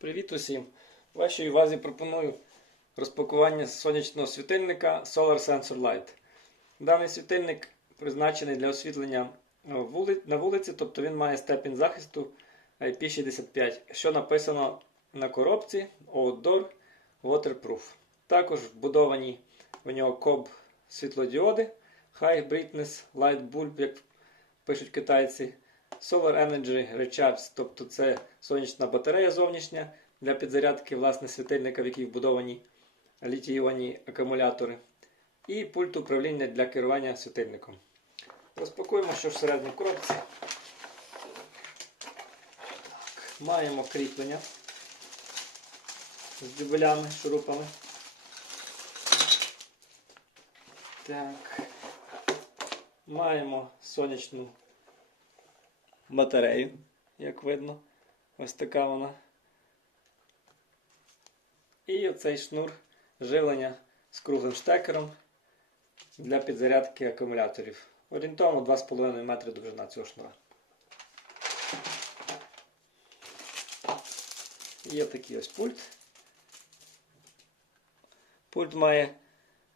Привіт усім! Вашій увазі пропоную розпакування сонячного світильника Solar Sensor Light. Даний світильник призначений для освітлення е, на вулиці, тобто він має степінь захисту IP65, що написано на коробці Outdoor Waterproof. Також вбудовані в нього коб світлодіоди High Brightness Light Bulb, як пишуть китайці. Solar Energy Recharge, тобто це сонячна батарея зовнішня для підзарядки власне світильника, в якій вбудовані літій-іонні акумулятори. І пульт управління для керування світильником. Розпакуємо, що всередині коробці. Маємо кріплення з дюбелями, шурупами. Так. Маємо сонячну батарею, як видно. Ось така вона. І оцей шнур живлення з круглим штекером для підзарядки акумуляторів. Орієнтовно 2,5 метри довжина цього шнура. Є такий ось пульт. Пульт має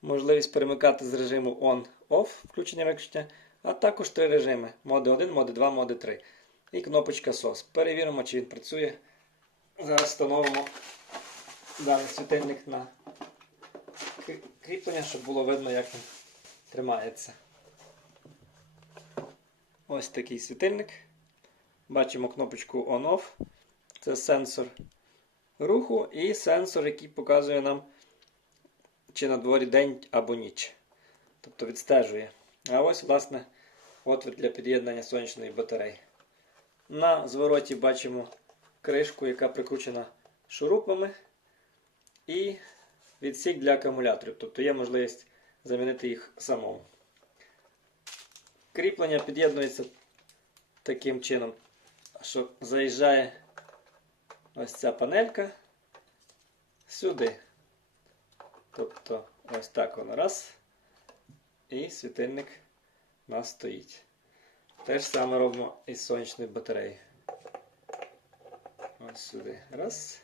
можливість перемикати з режиму on-off, включення виключення, а також три режими: моди 1, моди 2, моди 3. І кнопочка SOS. Перевіримо, чи він працює. Зараз встановимо даний світильник на кріплення, щоб було видно, як він тримається. Ось такий світильник. Бачимо кнопочку On-Off. Це сенсор руху і сенсор, який показує нам, чи на дворі день або ніч. Тобто відстежує. А ось, власне, отвір для під'єднання сонячної батареї. На звороті бачимо кришку, яка прикручена шурупами. І відсік для акумуляторів. Тобто є можливість замінити їх самому. Кріплення під'єднується таким чином, що заїжджає ось ця панелька сюди. Тобто ось так воно раз. І світильник у нас стоїть. Те ж саме робимо із сонячної батареї. Ось сюди. Раз.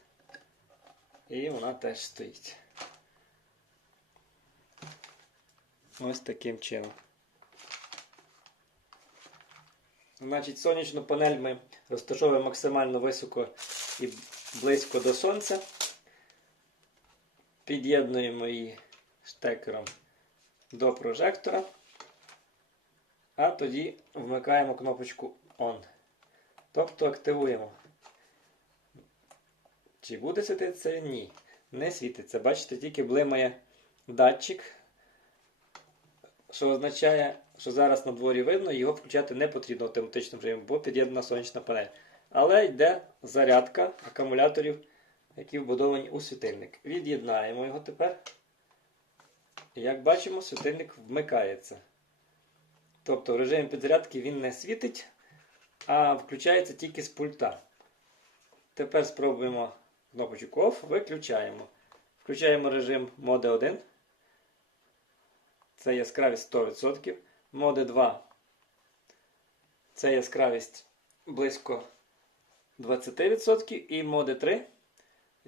І вона теж стоїть. Ось таким чином. Значить, сонячну панель ми розташовуємо максимально високо і близько до сонця. Під'єднуємо її штекером до прожектора. А тоді вмикаємо кнопочку On. Тобто активуємо. Чи буде світитися? Ні. Не світиться. Бачите, тільки блимає датчик, що означає, що зараз на дворі видно, його включати не потрібно автоматичним режимом, бо під'єднана сонячна панель. Але йде зарядка акумуляторів, які вбудовані у світильник. Від'єднаємо його тепер. Як бачимо, світильник вмикається. Тобто в режимі підзарядки він не світить, а включається тільки з пульта. Тепер спробуємо кнопочку OFF, виключаємо. Включаємо режим моди 1. Це яскравість 100%. Моди 2. Це яскравість близько 20%. І моди 3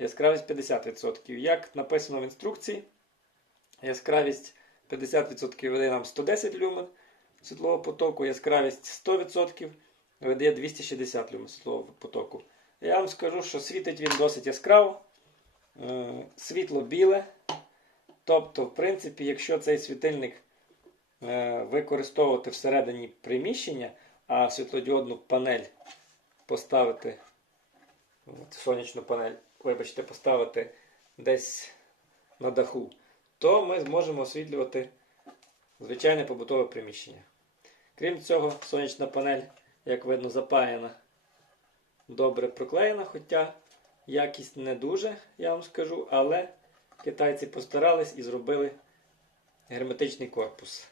яскравість 50%. Як написано в інструкції, яскравість 50% веде нам 110 люмен світлового потоку, яскравість 100% видає 260 люмен світлового потоку. Я вам скажу, що світить він досить яскраво, Е, світло біле. Тобто, в принципі, якщо цей світильник е, використовувати всередині приміщення, а світлодіодну панель поставити, сонячну панель, вибачте, поставити десь на даху, то ми зможемо освітлювати звичайне побутове приміщення. Крім цього, сонячна панель, як видно, запаяна добре проклеєна, хоча якість не дуже, я вам скажу, але китайці постарались і зробили герметичний корпус.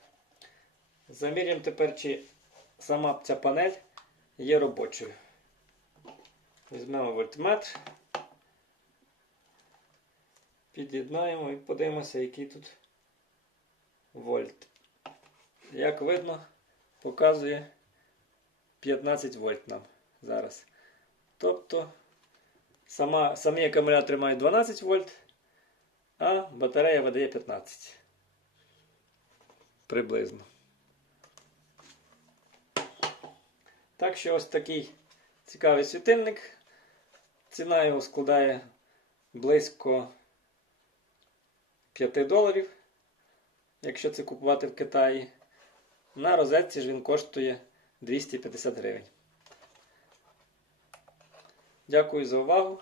Замірюємо тепер, чи сама ця панель є робочою. Візьмемо вольтметр, під'єднаємо і подивимося, який тут вольт. Як видно, показує 15 вольт нам зараз. Тобто Сама, самі акумулятори мають 12 вольт, а батарея видає 15. Приблизно. Так що ось такий цікавий світильник. Ціна його складає близько 5 доларів, якщо це купувати в Китаї. На розетці ж він коштує 250 гривень. Дякую за увагу.